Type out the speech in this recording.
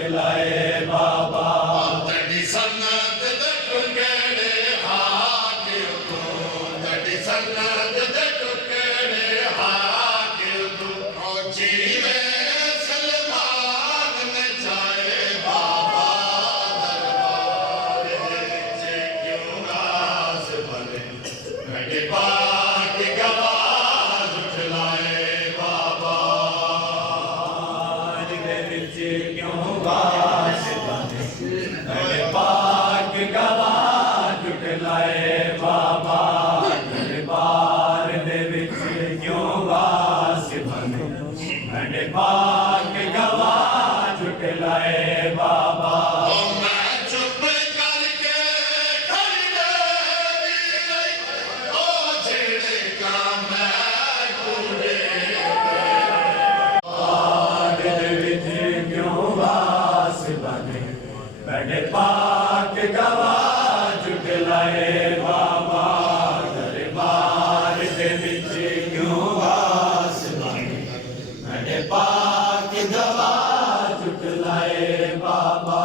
जुटलाए बाबा तड़ी सन्नत दे टुकेड़े हाकिल तू तड़ी सन्नत दे टुकेड़े हाकिल तू जीवे सलमान ने चाहे बाबा दरबार विच क्यों गास भले घड़े पाक गवाह जुटलाए बाबा क्यों वास बने पाक गवाह जुटलाए बाबा दरबार दे विच क्यों वास बने पाक गवाह जुटलाए बाबा मैं चुप करके खड़ी रही ओ जेड़े का मैं कूड़े बड़े पाक गवाह जुटलाए बाबा दरबार दे विच क्यों वास बने बड़े पाक गवाह जुटलाए बाबा